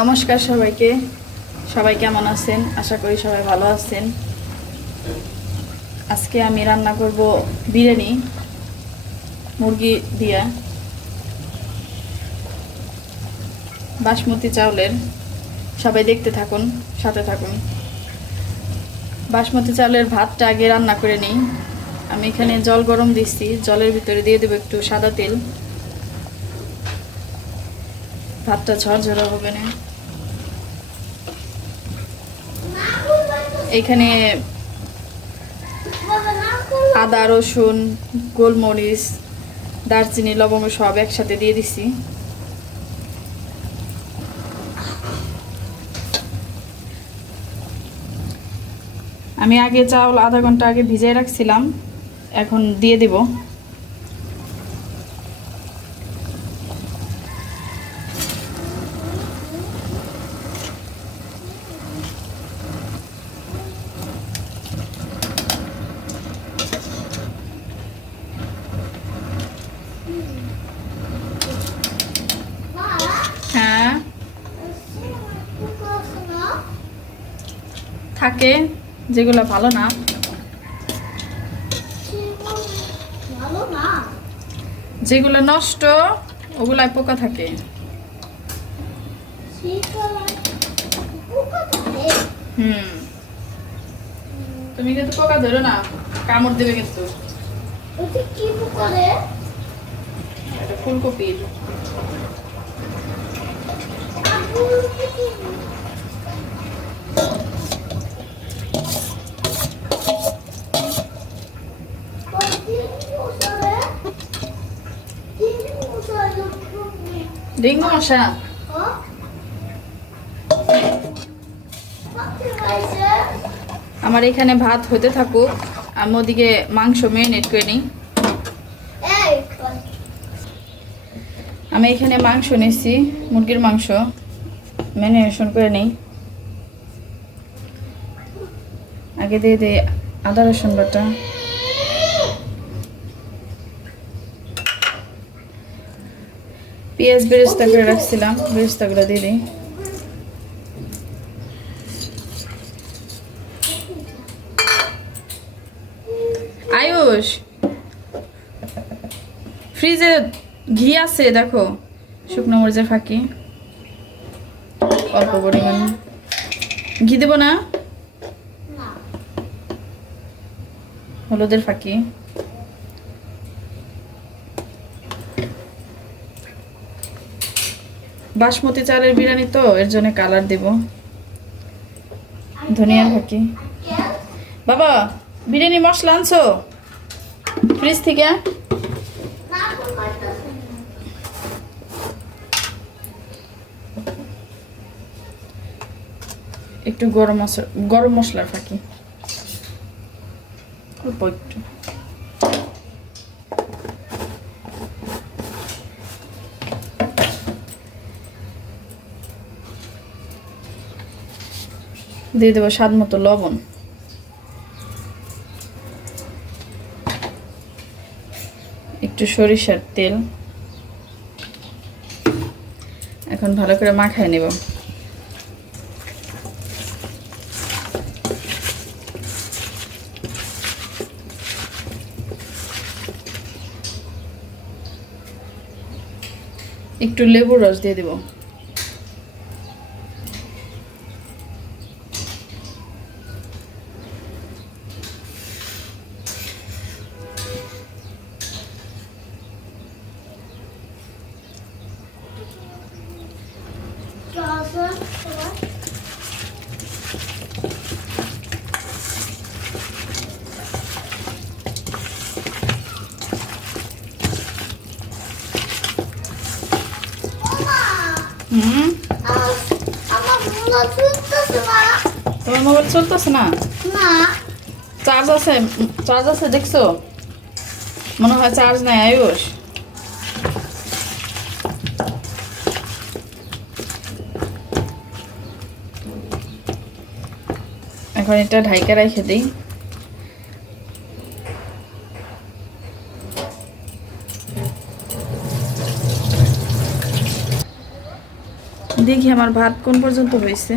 নমস্কার সবাইকে। সবাই কেমন আছেন? আশা করি সবাই ভালো আছেন। আজকে আমি রান্না করব বিরিয়ানি, মুরগি দিয়া। বাসমতি চাউলের। সবাই দেখতে থাকুন, সাথে থাকুন। বাসমতি চাউলের ভাতটা আগে রান্না করে নিই। আমি এখানে জল গরম দিচ্ছি। জলের ভিতরে দিয়ে দেবো একটু সাদা তেল। ভাতটা ঝরঝরা হবে না। এখানে আদা, রসুন, গোলমরিচ, দারচিনি, লবঙ্গ সব একসাথে দিয়ে দিছি। আমি আগে চাউল আধা ঘণ্টা আগে ভিজিয়ে রাখছিলাম, এখন দিয়ে দিব হ্যাঁ থাকে যেগুলো ভালো না। যেগুলো নষ্ট, ওগুলায় পোকা থাকে। তুমি কিন্তু পোকা ধরো না, কামড় দেবে কিন্তু। ফুলকপির। ডেঙ্গু মশা আমার এখানে ভাত হতে থাকুক, আমি ওদিকে মাংস মেরিনেট করে নিই। আমি এখানে মাংস নিয়েছি মুরগির মাংস ম্যারিনেশন করে নিই। আগে দিয়ে দিই আদা রসুন বাটা। পেঁয়াজ বেরেস্তা করে রাখছিলাম বেরেস্তাগুলো দিয়ে দিই। আয়ুষ ফ্রিজে ঘি আছে দেখো শুকনো মরিচের ফাঁকি। অল্প পরিমাণ। ঘি দেবো না। হলুদের ফাঁকি। বাসমতি চালের বিরিয়ানি তো, এর জন্য কালার দেব। ধনিয়ার ফাঁকি বাবা, বিরিয়ানি মশলা আনছো? ফ্রিজ থেকে? একটু গরম মশলা, গরম মশলার ফাঁকি। অল্প একটু। দিয়ে দেবো স্বাদ মতো লবণ। একটু সরিষার তেল। এখন ভালো করে মাখায় নেব। একটু লেবুর রস দিয়ে দেবো। হুম তোমার মোবাইল চলতেছে না। চার্জ আছে চার্জ আছে দেখছ? মনে হয় চার্জ নাই আয়ুষ। এখন এটা ঢাইকা রেখে দিই। দেখি আমার ভাত কোন পর্যন্ত হয়েছে।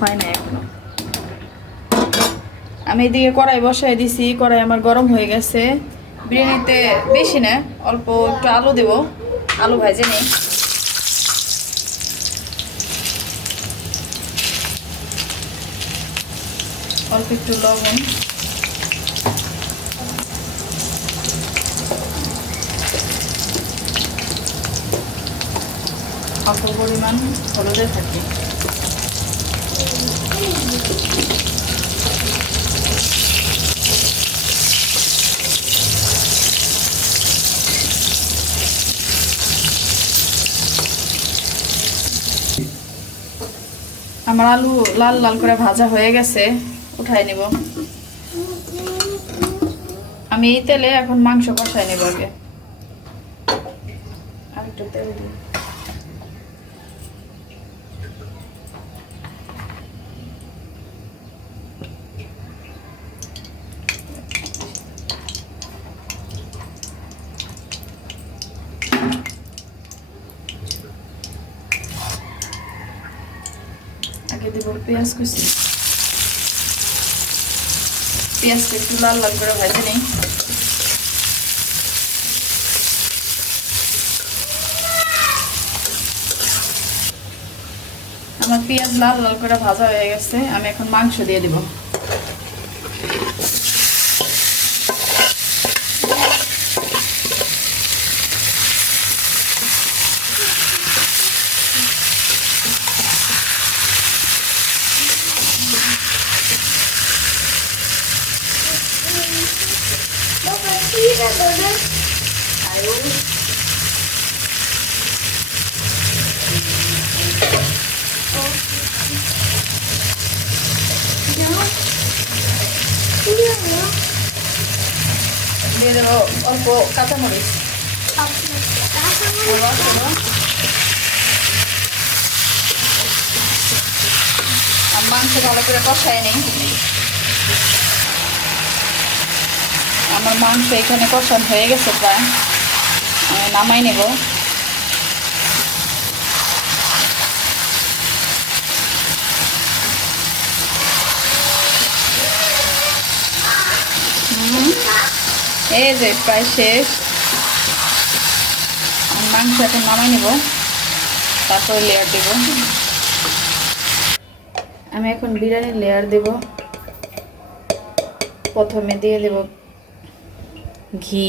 হয় না এখনও। আমি এদিকে কড়াই বসাই দিছি, কড়াই আমার গরম হয়ে গেছে। বিরিয়ানিতে বেশি না, অল্প একটু আলু দেব। আলু ভাজে নেই। অল্প একটু লবণ। অল্প পরিমাণ হলুদে থাকে। আমার আলু লাল লাল করে ভাজা হয়ে গেছে, উঠাই নিব। আমি এই তেলে এখন মাংস কষাই নেব আগে। আর একটু তেল দিই। দেবো, পেঁয়াজ কুচি। পেঁয়াজটা একটু লাল লাল করে ভাজে নেই। আমার পেঁয়াজ লাল লাল করে ভাজা হয়ে গেছে, আমি এখন মাংস দিয়ে দিব। দিয়ে দেবো অল্প কাঁচামরিচ আর মাংস ভালো করে কষাই নেই আমার মাংস এখানে কষান হয়ে গেছে প্রায় আমি নামাই নেব হুম। এই যে প্রায় শেষ। মাংস এখন নামাই নেব, তারপর লেয়ার দেব। আমি এখন বিরিয়ানির লেয়ার দেব। প্রথমে দিয়ে দেব ঘি।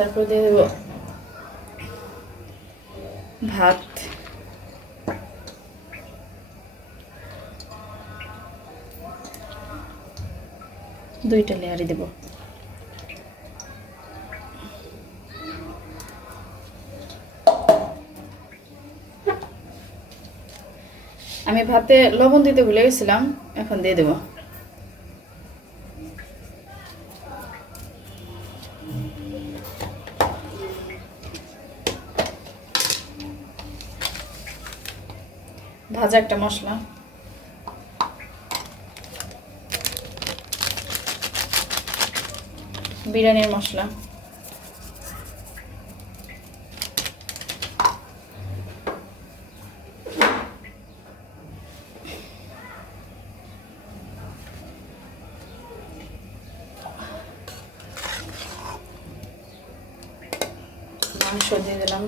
তারপর দিয়ে দেব ভাত। দুইটা লেয়ারই দেব। আমি ভাতে লবণ দিতে ভুলে গেছিলাম, এখন দিয়ে দেবো। ভাজা একটা মশলা। বিরিয়ানির মশলা। মাংস দিয়ে দিলাম।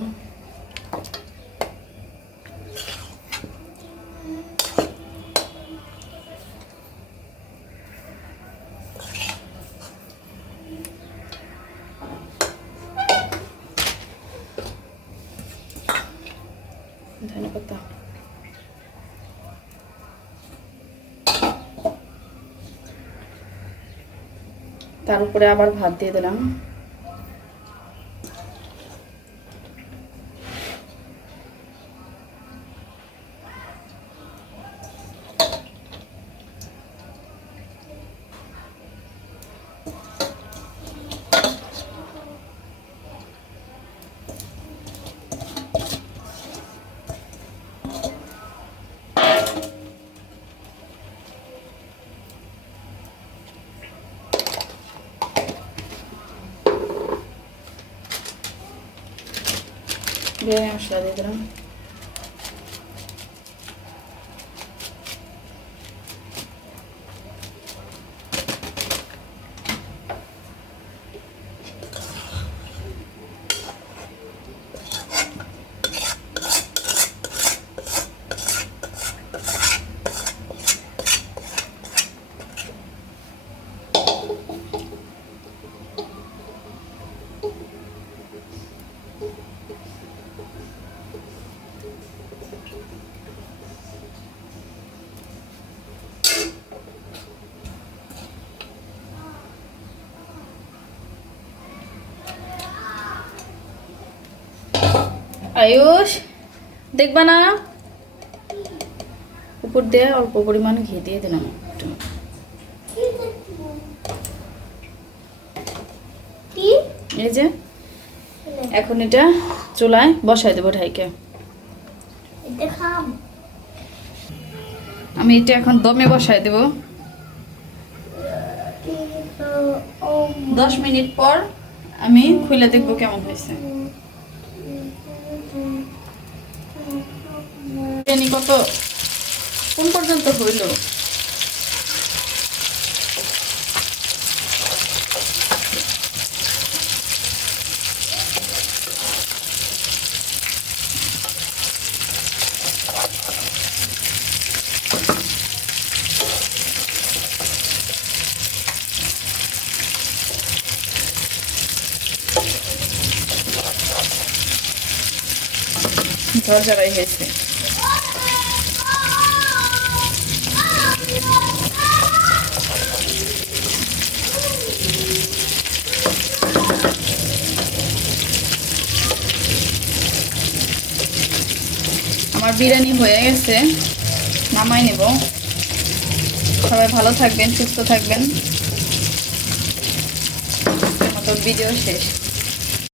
ধন্যবাদ তার উপরে আবার ভাত দিয়ে দিলাম। বিরিয়ানি মশলা আয়ুষ দেখবা না? উপর দিয়ে অল্প পরিমাণ ঘি দিয়ে দিলাম একটু। এই যে এখন এটা চুলায় বসাই দেবো ঢাইকে। আমি এটা এখন দমে বসাই দেবো। দশ মিনিট পর আমি খুলে দেখব কেমন হয়েছে। বিরিয়ানি কত কোন পর্যন্ত হইল? ঝড় ঝড়াই হয়েছে বিরিয়ানি হয়ে গেছে। নামাই নেব। সবাই ভালো থাকবেন সুস্থ থাকবেন। মতো ভিডিও শেষ।